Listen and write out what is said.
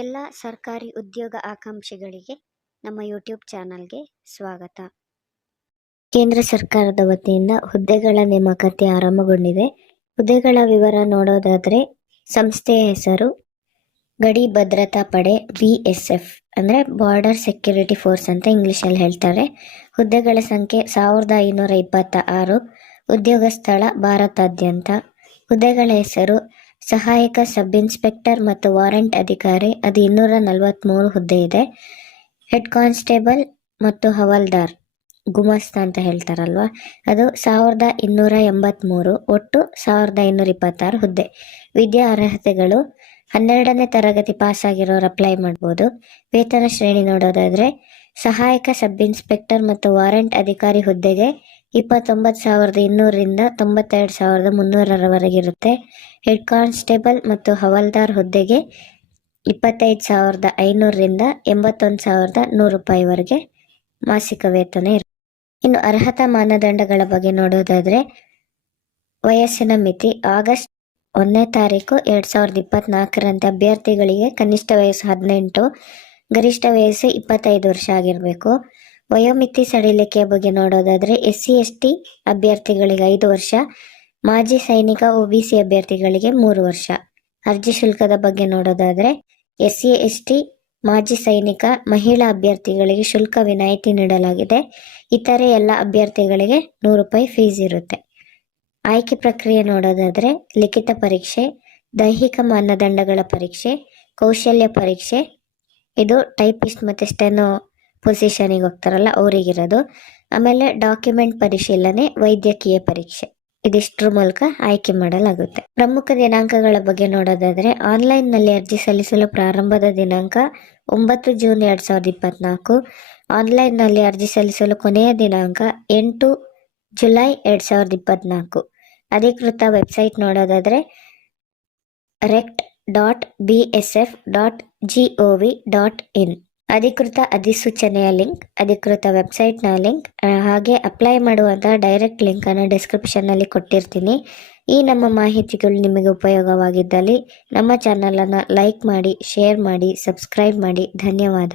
ಎಲ್ಲ ಸರ್ಕಾರಿ ಉದ್ಯೋಗ ಆಕಾಂಕ್ಷಿಗಳಿಗೆ ನಮ್ಮ ಯೂಟ್ಯೂಬ್ ಚಾನಲ್ಗೆ ಸ್ವಾಗತ. ಕೇಂದ್ರ ಸರ್ಕಾರದ ವತಿಯಿಂದ ಹುದ್ದೆಗಳ ನೇಮಕಾತಿ ಆರಂಭಗೊಂಡಿದೆ. ಹುದ್ದೆಗಳ ವಿವರ ನೋಡೋದಾದ್ರೆ ಸಂಸ್ಥೆಯ ಹೆಸರು ಗಡಿ ಭದ್ರತಾ ಪಡೆ BSF ಅಂದರೆ ಬಾರ್ಡರ್ ಸೆಕ್ಯೂರಿಟಿ ಫೋರ್ಸ್ ಅಂತ ಇಂಗ್ಲಿಷಲ್ಲಿ ಹೇಳ್ತಾರೆ. ಹುದ್ದೆಗಳ ಸಂಖ್ಯೆ 1526. ಉದ್ಯೋಗ ಸ್ಥಳ ಭಾರತಾದ್ಯಂತ. ಹುದ್ದೆಗಳ ಹೆಸರು ಸಹಾಯಕ ಸಬ್ ಇನ್ಸ್ಪೆಕ್ಟರ್ ಮತ್ತು ವಾರೆಂಟ್ ಅಧಿಕಾರಿ, ಅದು 243 ಹುದ್ದೆ ಇದೆ. ಹೆಡ್ ಕಾನ್ಸ್ಟೇಬಲ್ ಮತ್ತು ಹವಾಲ್ದಾರ್ ಗುಮಾಸ್ತ ಅಂತ ಹೇಳ್ತಾರಲ್ವಾ, ಅದು 1283. ಒಟ್ಟು 1526 ಹುದ್ದೆ. ವಿದ್ಯಾ ಅರ್ಹತೆಗಳು 12ನೇ ತರಗತಿ ಪಾಸ್ ಆಗಿರೋರು ಅಪ್ಲೈ ಮಾಡ್ಬೋದು. ವೇತನ ಶ್ರೇಣಿ ನೋಡೋದಾದ್ರೆ ಸಹಾಯಕ ಸಬ್ ಇನ್ಸ್ಪೆಕ್ಟರ್ ಮತ್ತು ವಾರೆಂಟ್ ಅಧಿಕಾರಿ ಹುದ್ದೆಗೆ 29,200ರಿಂದ 92,300ರವರೆಗಿರುತ್ತೆ. ಹೆಡ್ ಕಾನ್ಸ್ಟೇಬಲ್ ಮತ್ತು ಹವಾಲ್ದಾರ್ ಹುದ್ದೆಗೆ 25,500ರಿಂದ 81,100 ರೂಪಾಯಿವರೆಗೆ ಮಾಸಿಕ ವೇತನ ಇರುತ್ತೆ. ಇನ್ನು ಅರ್ಹತಾ ಮಾನದಂಡಗಳ ಬಗ್ಗೆ ನೋಡೋದಾದ್ರೆ ವಯಸ್ಸಿನ ಮಿತಿ ಆಗಸ್ಟ್ 1ನೇ ತಾರೀಕು 2024ರಂತೆ ಅಭ್ಯರ್ಥಿಗಳಿಗೆ ಕನಿಷ್ಠ ವಯಸ್ಸು 18, ಗರಿಷ್ಠ ವಯಸ್ಸು 25 ವರ್ಷ ಆಗಿರಬೇಕು. ವಯೋಮಿತಿ ಸಡಿಲಿಕೆಯ ಬಗ್ಗೆ ನೋಡೋದಾದ್ರೆ SC/ST ಅಭ್ಯರ್ಥಿಗಳಿಗೆ 5 ವರ್ಷ, ಮಾಜಿ ಸೈನಿಕ OBC ಅಭ್ಯರ್ಥಿಗಳಿಗೆ 3 ವರ್ಷ. ಅರ್ಜಿ ಶುಲ್ಕದ ಬಗ್ಗೆ ನೋಡೋದಾದ್ರೆ SC/ST ಮಾಜಿ ಸೈನಿಕ ಮಹಿಳಾ ಅಭ್ಯರ್ಥಿಗಳಿಗೆ ಶುಲ್ಕ ವಿನಾಯಿತಿ ನೀಡಲಾಗಿದೆ. ಇತರೆ ಎಲ್ಲ ಅಭ್ಯರ್ಥಿಗಳಿಗೆ 100 ರೂಪಾಯಿ ಫೀಸ್ ಇರುತ್ತೆ. ಆಯ್ಕೆ ಪ್ರಕ್ರಿಯೆ ನೋಡೋದಾದ್ರೆ ಲಿಖಿತ ಪರೀಕ್ಷೆ, ದೈಹಿಕ ಮಾನದಂಡಗಳ ಪರೀಕ್ಷೆ, ಕೌಶಲ್ಯ ಪರೀಕ್ಷೆ, ಇದು ಟೈಪಿಸ್ಟ್ ಮತ್ತು ಸ್ಟೆನೋ ಪೊಸಿಷನಿಗೆ ಹೋಗ್ತಾರಲ್ಲ ಅವರಿಗಿರೋದು. ಆಮೇಲೆ ಡಾಕ್ಯುಮೆಂಟ್ ಪರಿಶೀಲನೆ, ವೈದ್ಯಕೀಯ ಪರೀಕ್ಷೆ, ಇದಿಷ್ಟರ ಮೂಲಕ ಆಯ್ಕೆ ಮಾಡಲಾಗುತ್ತೆ. ಪ್ರಮುಖ ದಿನಾಂಕಗಳ ಬಗ್ಗೆ ನೋಡೋದಾದ್ರೆ ಆನ್ಲೈನ್ನಲ್ಲಿ ಅರ್ಜಿ ಸಲ್ಲಿಸಲು ಪ್ರಾರಂಭದ ದಿನಾಂಕ 9 ಜೂನ್ 2024. ಆನ್ಲೈನ್ನಲ್ಲಿ ಅರ್ಜಿ ಸಲ್ಲಿಸಲು ಕೊನೆಯ ದಿನಾಂಕ 8 ಜುಲೈ 2024. ಅಧಿಕೃತ ವೆಬ್ಸೈಟ್ ನೋಡೋದಾದ್ರೆ rect.bsf.gov.in. ಅಧಿಕೃತ ಅಧಿಸೂಚನೆಯ ಲಿಂಕ್, ಅಧಿಕೃತ ವೆಬ್ಸೈಟ್ನ ಲಿಂಕ್, ಹಾಗೆ ಅಪ್ಲೈ ಮಾಡುವಂಥ ಡೈರೆಕ್ಟ್ ಲಿಂಕನ್ನು ಡಿಸ್ಕ್ರಿಪ್ಷನ್ನಲ್ಲಿ ಕೊಟ್ಟಿರ್ತೀನಿ. ಈ ನಮ್ಮ ಮಾಹಿತಿಗಳು ನಿಮಗೆ ಉಪಯೋಗವಾಗಿದ್ದಲ್ಲಿ ನಮ್ಮ ಚಾನಲನ್ನು ಲೈಕ್ ಮಾಡಿ, ಶೇರ್ ಮಾಡಿ, ಸಬ್ಸ್ಕ್ರೈಬ್ ಮಾಡಿ. ಧನ್ಯವಾದ.